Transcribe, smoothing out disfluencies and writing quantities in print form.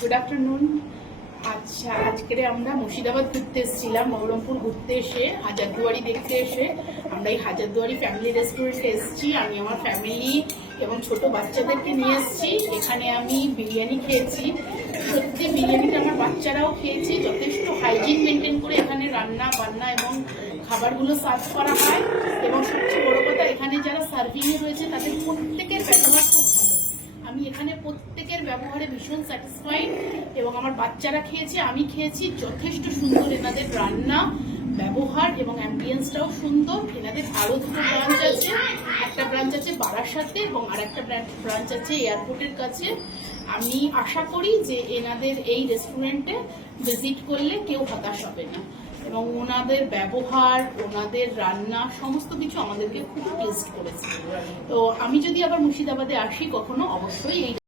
Good afternoon. আচ্ছা, আজকে আমরা মুর্শিদাবাদ ঘুরতে এসেছিলাম। বহরমপুর ঘুরতে এসে, হাজারদুয়ারি দেখতে এসে আমরা এই হাজারদুয়ারি ফ্যামিলি রেস্টুরেন্টে এসেছি। আমি আমার ফ্যামিলি এবং ছোট বাচ্চাদেরকে নিয়ে এসেছি। এখানে আমি বিরিয়ানি খেয়েছি। সত্যি বিরিয়ানিটা আমার বাচ্চারাও খেয়েছি। যথেষ্ট হাইজিন মেনটেন করে এখানে রান্না বান্না এবং খাবারগুলো সার্ভ করা হয়। এবং সবচেয়ে বড় কথা, এখানে যারা সার্ভিংয়ে রয়েছে তাদের প্রত্যেকের ব্যবহার খুব ভালো। আমি এখানে প্রত্যেকের ব্যবহারে ভীষণ স্যাটিসফাইড। এবং আমার বাচ্চারা খেয়েছে, আমি খেয়েছি। যথেষ্ট সুন্দর এনাদের রান্না, ব্যবহার এবং অ্যাম্বিয়েন্সটাও সুন্দর। এনাদের আরও দুটো ব্রাঞ্চ আছে। একটা ব্রাঞ্চ আছে বারাসাতে এবং আর একটা ব্রাঞ্চ আছে এয়ারপোর্টের কাছে। আমি আশা করি যে এনাদের এই রেস্টুরেন্টে ভিজিট করলে কেউ হতাশ হবে না। এবং ওনাদের ব্যবহার, ওনাদের রান্না সমস্ত কিছু আমাদেরকে খুব টেস্ট করেছে। তো আমি যদি আবার মুর্শিদাবাদে আসি কখনো, অবশ্যই এই